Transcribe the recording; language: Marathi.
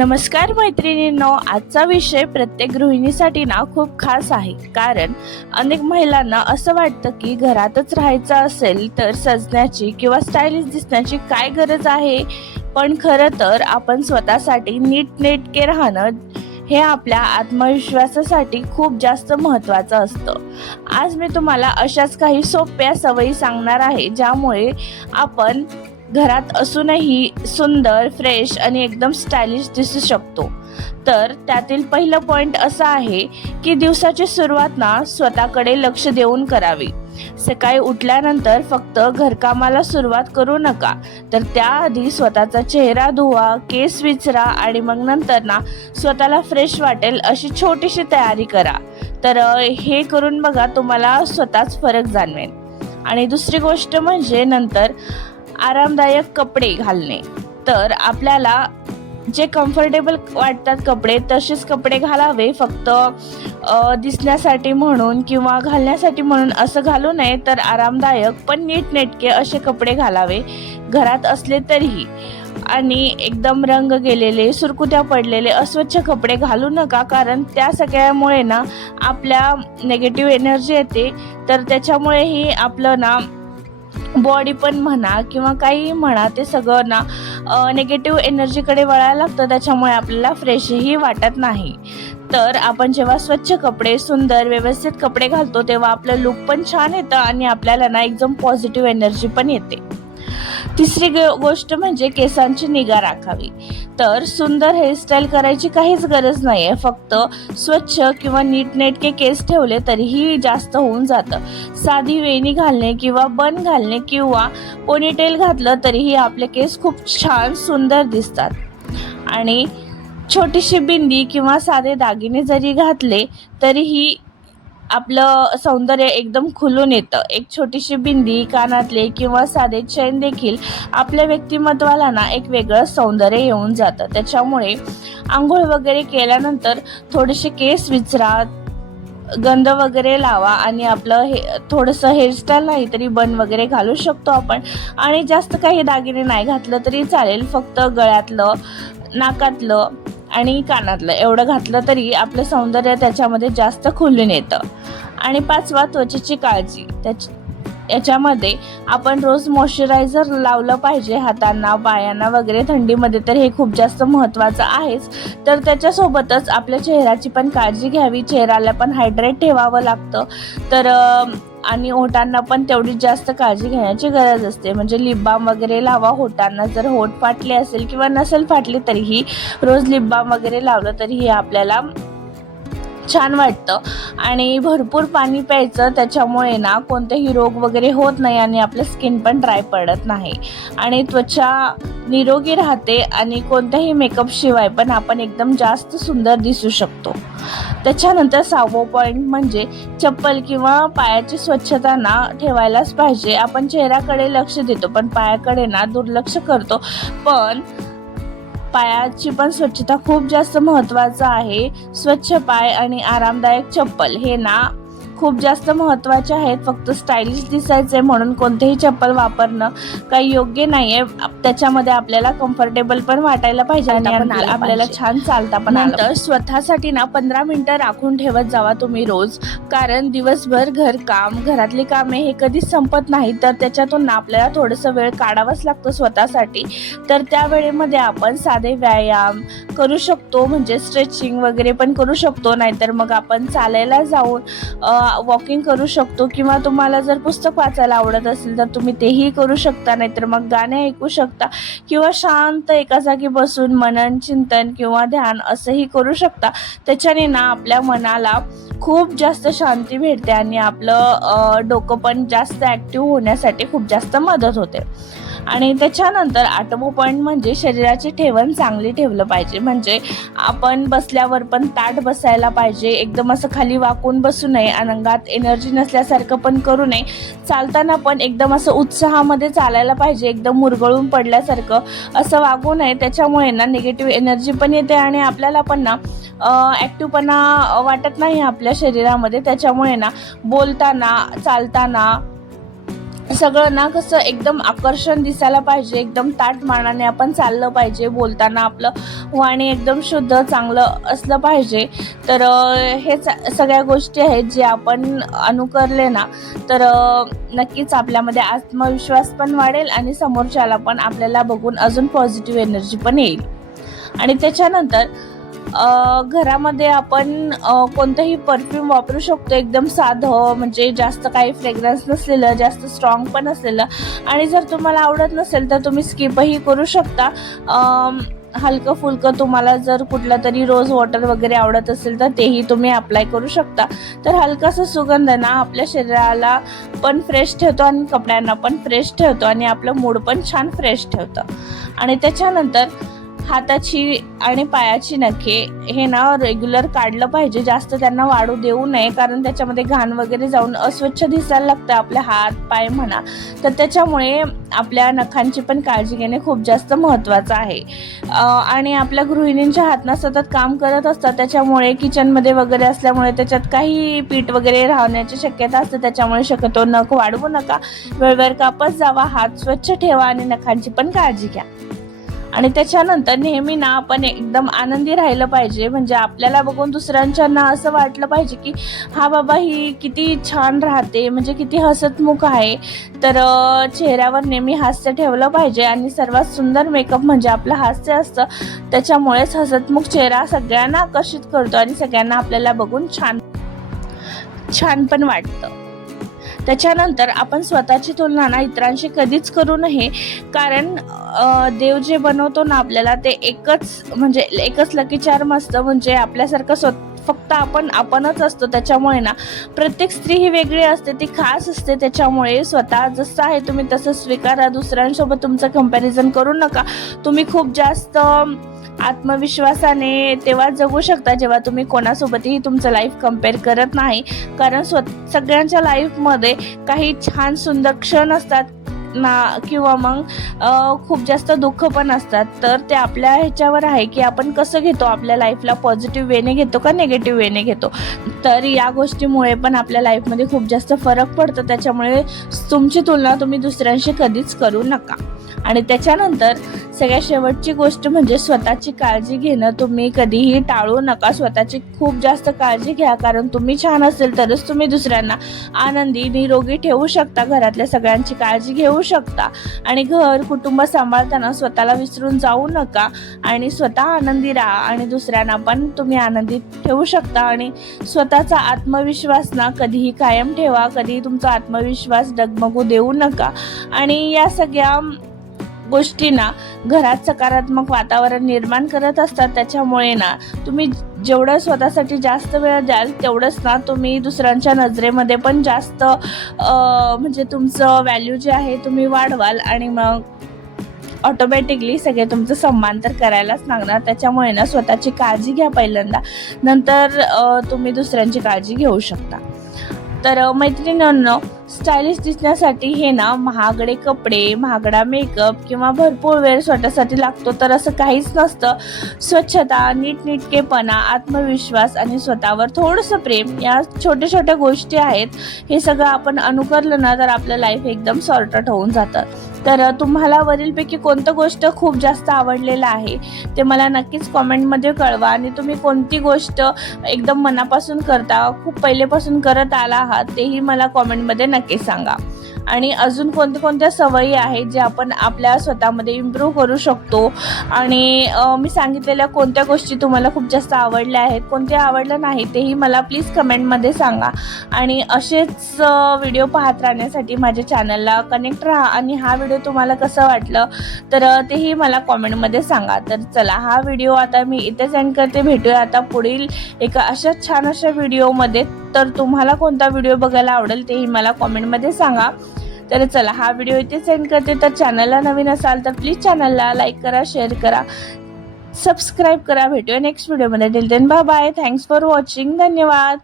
नमस्कार मैत्रिणींनो, आजचा विषय प्रत्येक गृहिणीसाठी ना खूप खास आहे. कारण अनेक महिलांना असं वाटतं की घरातच राहायचं असेल तर सजण्याची किंवा स्टायलिश दिसण्याची काय गरज आहे. पण खरं तर आपण स्वतःसाठी नीटनेटके राहणं हे आपल्या आत्मविश्वासासाठी खूप जास्त महत्त्वाचं असतं. आज मी तुम्हाला अशाच काही सोप्या सवयी सांगणार आहे ज्यामुळे आपण घरात असूनही सुंदर, फ्रेश आणि एकदम स्टायलिश दिसू शकतो. तर त्यातील पहिलं पॉइंट असं आहे की दिवसाची सुरुवात ना स्वतःकडे लक्ष देऊन करावी. सकाळी उठल्यानंतर फक्त घरकामाला सुरुवात करू नका, तर त्याआधी स्वतःचा चेहरा धुवा, केस विचरा आणि मग नंतर ना स्वतःला फ्रेश वाटेल अशी छोटीशी तयारी करा. तर हे करून बघा, तुम्हाला स्वतःच फरक जाणवेल. आणि दुसरी गोष्ट म्हणजे नंतर आरामदायक कपडे घालणे. तर आपल्याला जे कम्फर्टेबल वाटतात कपडे तसेच कपडे घालावे. फक्त दिसण्यासाठी म्हणून किंवा घालण्यासाठी म्हणून असं घालू नये, तर आरामदायक पण नीटनेटके असे कपडे घालावे घरात असले तरीही. आणि एकदम रंग गेलेले, सुरकुत्या पडलेले, अस्वच्छ कपडे घालू नका, कारण त्या सगळ्यामुळे ना आपल्या नेगेटिव्ह एनर्जी येते. तर त्याच्यामुळेही आपलं ना बॉडी पण म्हणा किंवा काही म्हणा ते सगळं ना निगेटिव्ह एनर्जीकडे वळायला लागतं. त्याच्यामुळे आपल्याला फ्रेशही वाटत नाही. तर आपण जेव्हा स्वच्छ कपडे, सुंदर व्यवस्थित कपडे घालतो तेव्हा आपलं लुक पण छान येतं आणि आपल्याला ना एकदम पॉझिटिव्ह एनर्जी पण येते. तिसरी गोष्ट म्हणजे केसांची निगा राखावी. तर सुंदर हेअरस्टाईल करायची काहीच गरज नाही आहे. फक्त स्वच्छ किंवा नीटनेटके केस ठेवले तरीही जास्त होऊन जातं. साधी वेणी घालणे किंवा बन घालणे किंवा पोनीटेल घातलं तरीही आपले केस खूप छान सुंदर दिसतात. आणि छोटीशी बिंदी किंवा साधे दागिने जरी घातले तरीही आपलं सौंदर्य एकदम खुलून येतं. एक छोटीशी बिंदी, कानातले किंवा साधे चैन देखील आपल्या व्यक्तिमत्वाला ना एक वेगळं सौंदर्य येऊन जातं. त्याच्यामुळे आंघोळ वगैरे केल्यानंतर थोडेसे केस विचरा, गंध वगैरे लावा आणि आपलं थोडंसं हेअरस्टाईल नाही तरी बन वगैरे घालू शकतो आपण. आणि जास्त काही दागिने नाही घातलं तरी चालेल. फक्त गळ्यातलं, नाकातलं आणि कानातलं एवढं घातलं तरी आपलं सौंदर्य त्याच्यामध्ये जास्त खुलून येतं. आणि पाचवा, त्वचेची काळजी. याच्यामध्ये आपण रोज मॉइश्चरायझर लावलं पाहिजे हातांना, पायांना वगैरे. थंडीमध्ये तर हे खूप जास्त महत्त्वाचं आहेच. तर त्याच्यासोबतच आपल्या चेहऱ्याची पण काळजी घ्यावी. चेहऱ्याला पण हायड्रेट ठेवावं लागतं. तर आणि ओठांना पण तेवढीच जास्त काळजी घेण्याची गरज असते. म्हणजे लिप बाम वगैरे लावा होटांना. जर होठ फाटले असेल किंवा नसेल फाटली तरीही रोज लिप बाम वगैरे लावलं तरीही आपल्याला छान वाटतं. आणि भरपूर पाणी प्यायचं. त्याच्यामुळे ना कोणतेही रोग वगैरे होत नाही आणि आपलं स्किन पण ड्राय पडत नाही आणि त्वचा निरोगी राहते. आणि कोणत्याही मेकअप शिवाय पण आपण एकदम जास्त सुंदर दिसू शकतो. त्याच्यानंतर 6वं पॉईंट म्हणजे चप्पल किंवा पायाची स्वच्छता ना ठेवायलाच पाहिजे. आपण चेहऱ्याकडे लक्ष देतो पण पायाकडे ना दुर्लक्ष करतो. पण पायाची पण स्वच्छता खूप जास्त महत्त्वाचं आहे. स्वच्छ पाय आणि आरामदायक चप्पल हे ना खूप जास्त महत्त्वाचे आहेत. फक्त स्टायलिश दिसायचे म्हणून कोणतेही चप्पल वापरणं काही योग्य नाही आहे. त्याच्यामध्ये आपल्याला कम्फर्टेबल पण वाटायला पाहिजे आणि आपल्याला छान चालता पण आलं. नंतर स्वतःसाठी ना 15 मिनिटं राखून ठेवत जावा तुम्ही रोज. कारण दिवसभर घरकाम, घरातली कामे हे कधीच संपत नाही. तर त्याच्यातून ना आपल्याला थोडंसं वेळ काढावाच लागतो स्वतःसाठी. तर त्या वेळेमध्ये आपण साधे व्यायाम करू शकतो. म्हणजे स्ट्रेचिंग वगैरे पण करू शकतो. नाहीतर मग आपण चालायला जाऊन वॉकिंग करू शकतो. किंवा तुम्हाला जर पुस्तक वाचायला आवडत असेल तर तुम्ही तेही करू शकता. नाहीतर मग गाणे ऐकू शकता किंवा शांत एका जागी बसून मनन, चिंतन किंवा ध्यान असंही करू शकता. त्याच्याने ना आपल्या मनाला खूप जास्त शांती भेटते आणि आपलं डोकं पण जास्त ॲक्टिव्ह होण्यासाठी खूप जास्त मदत होते. आणि त्याच्यानंतर 8वं पॉईंट म्हणजे शरीराची ठेवण चांगली ठेवलं पाहिजे. म्हणजे आपण बसल्यावर पण ताठ बसायला पाहिजे. एकदम असं खाली वाकून बसू नये. अंगात एनर्जी नसल्यासारखं पण करू नये. चालताना पण एकदम असं उत्साहामध्ये चालायला पाहिजे. एकदम मुरगळून पडल्यासारखं असं वागू नये. त्याच्यामुळे ना निगेटिव्ह एनर्जी पण येते आणि आपल्याला पण ना ॲक्टिव्हपणा वाटत नाही आपल्या शरीरामध्ये. त्याच्यामुळे ना बोलताना, चालताना सगळं ना कसं एकदम आकर्षण दिसायला पाहिजे, एकदम ताठ मानाने आपण चाललं पाहिजे, बोलताना आपलं वाणी एकदम शुद्ध चांगलं असलं पाहिजे. तर हे सगळ्या गोष्टी आहेत जे आपण अनुकरले ना तर नक्कीच आपल्यामध्ये आत्मविश्वास पण वाढेल आणि समोरच्याला पण आपल्याला बघून अजून पॉझिटिव्ह एनर्जी पण येईल. आणि त्याच्यानंतर घरामध्ये आपण कोणतंही परफ्यूम वापरू शकतो, एकदम साधं, म्हणजे जास्त काही फ्रेग्रन्स नसलेलं, जास्त स्ट्रॉंग पण नसलेलं. आणि जर तुम्हाला आवडत नसेल तर तुम्ही स्किपही करू शकता. हलकं फुलकं तुम्हाला जर कुठला तरी रोज वॉटर वगैरे आवडत असेल तर तेही तुम्ही अप्लाय करू शकता. तर हलकासा सुगंध ना आपल्या शरीराला पण फ्रेश ठेवतो आणि कपड्यांना पण फ्रेश ठेवतो आणि आपलं मूड पण छान फ्रेश ठेवतं. आणि त्याच्यानंतर हाताची आणि पायाची नखे हे ना रेग्युलर काढलं पाहिजे, जास्त त्यांना वाढू देऊ नये, कारण त्याच्यामध्ये घाण वगैरे जाऊन अस्वच्छ दिसायला लागतं आपले हात पाय म्हणा. तर त्याच्यामुळे आपल्या नखांची पण काळजी घेणे खूप जास्त महत्त्वाचं आहे. आणि आपल्या गृहिणींच्या हातनं सतत काम करत असतात, त्याच्यामुळे किचनमध्ये वगैरे असल्यामुळे त्याच्यात काही पीठ वगैरे राहण्याची शक्यता असते. त्याच्यामुळे शक्यतो नख वाढवू नका, वेळेवर कापत जावा, हात स्वच्छ ठेवा आणि नखांची पण काळजी घ्या. आणि त्याच्यानंतर नेहमी ना आपण एकदम आनंदी राहिलं पाहिजे, म्हणजे आपल्याला बघून दुसऱ्यांच्यांना असं वाटलं पाहिजे की हा बाबा ही किती छान राहते, म्हणजे किती हसतमुख आहे. तर चेहऱ्यावर नेहमी हास्य ठेवलं पाहिजे आणि सर्वात सुंदर मेकअप म्हणजे आपलं हास्य असतं. त्याच्यामुळेच हसतमुख चेहरा सगळ्यांना आकर्षित करतो आणि सगळ्यांना आपल्याला बघून छान पण वाटतं. त्याच्यानंतर आपण स्वतःची तुलना ना इतरांशी कधीच करू नये, कारण देव जे बनवतो ना आपल्याला ते एकच लकी चार्म असतं, म्हणजे आपल्यासारखं फक्त आपणच असतो. त्याच्यामुळे ना प्रत्येक स्त्री ही वेगळी असते, ती खास असते. त्याच्यामुळे स्वतः जसं आहे तुम्ही तसं स्वीकारा, दुसऱ्यांसोबत तुमचं कंपॅरिझन करू नका. तुम्ही खूप जास्त आत्मविश्वासाने तेव्हा जगू शकता जेव्हा तुम्ही कोणासोबतही तुमचं लाईफ कम्पेअर करत नाही, कारण सगळ्यांच्या लाईफमध्ये काही छान सुंदर क्षण असतात ना, किंवा मग खूप जास्त दुःख पण असतात. तर ते आपल्या ह्याच्यावर आहे की आपण कसं घेतो आपल्या लाईफला, पॉझिटिव्ह वेने घेतो का निगेटिव्ह वेने घेतो. तर या गोष्टीमुळे पण आपल्या लाईफमध्ये खूप जास्त फरक पडतो. त्याच्यामुळे तुमची तुलना तुम्ही दुसऱ्यांशी कधीच करू नका. आणि त्याच्यानंतर सगळ्यात शेवटची गोष्ट म्हणजे स्वतःची काळजी घेणं तुम्ही कधीही टाळू नका. स्वतःची खूप जास्त काळजी घ्या, कारण तुम्ही छान असेल तरच तुम्ही दुसऱ्यांना आनंदी निरोगी ठेवू शकता, घरातल्या सगळ्यांची काळजी घेऊ शकता. आणि घर कुटुंब सांभाळताना स्वतःला विसरून जाऊ नका आणि स्वतः आनंदी राहा आणि दुसऱ्यांना पण तुम्ही आनंदी ठेवू शकता. आणि स्वतःचा आत्मविश्वास ना कधीही कायम ठेवा, कधीही तुमचा आत्मविश्वास डगमगू देऊ नका. आणि या सगळ्या गोष्टी ना घरात सकारात्मक वातावरण निर्माण करत असतात. त्याच्यामुळे ना तुम्ही जेवढं स्वतःसाठी जास्त वेळ द्याल तेवढंच ना तुम्ही दुसऱ्यांच्या नजरेमध्ये पण जास्त म्हणजे तुमचं व्हॅल्यू जे आहे तुम्ही वाढवाल आणि मग ऑटोमॅटिकली सगळे तुमचं सन्मान तर करायलाच लागणार. त्याच्यामुळे ना स्वतःची काळजी घ्या पहिल्यांदा, नंतर तुम्ही दुसऱ्यांची काळजी घेऊ शकता. तर मैत्रिणींनो, स्टायलिश दिसण्यासाठी हे ना महागडे कपडे, महागडा मेकअप किंवा भरपूर वेळ स्वतःसाठी लागतो तर असं काहीच नसतं. स्वच्छता, नीटनेटकेपणा, आत्मविश्वास आणि स्वतःवर थोडंसं प्रेम, या छोट्या छोट्या गोष्टी आहेत. हे सगळं आपण अनुकरलं ना तर आपलं लाईफ एकदम सॉर्टेड होऊन जातं. तर तुम्हाला वरीलपैकी कोणतं गोष्ट खूप जास्त आवडलेलं आहे ते मला नक्कीच कॉमेंटमध्ये कळवा. आणि तुम्ही कोणती गोष्ट एकदम मनापासून करता, खूप पहिलेपासून करत आला आहात तेही मला कॉमेंटमध्ये नक्की सांगा. आणि अजून कोणत्या सवयी आहेत जे आपण आपल्या स्वतःमध्ये इम्प्रूव्ह करू शकतो. आणि मी सांगितलेल्या कोणत्या गोष्टी तुम्हाला खूप जास्त आवडल्या आहेत, कोणत्या आवडल्या नाही तेही मला प्लीज कमेंटमध्ये सांगा. आणि असेच व्हिडिओ पाहत राहण्यासाठी माझ्या चॅनलला कनेक्ट राहा. आणि हा व्हिडिओ तुम्हाला कसं वाटलं तर तेही मला कॉमेंटमध्ये सांगा. तर चला, हा व्हिडिओ आता मी इथेच एंड करते. भेटूया आता पुढील एका अशा व्हिडिओमध्ये. तर तुम्हाला कोणता व्हिडिओ बघायला आवडेल तेही मला कॉमेंटमध्ये सांगा. तर चला, हा व्हिडिओ इथे सेंड करते. तर चॅनलला नवीन असाल तर प्लीज चॅनलला लाईक करा, शेअर करा, सबस्क्राईब करा. भेटूया नेक्स्ट व्हिडिओमध्ये. Till then bye bye. Thanks for watching. धन्यवाद.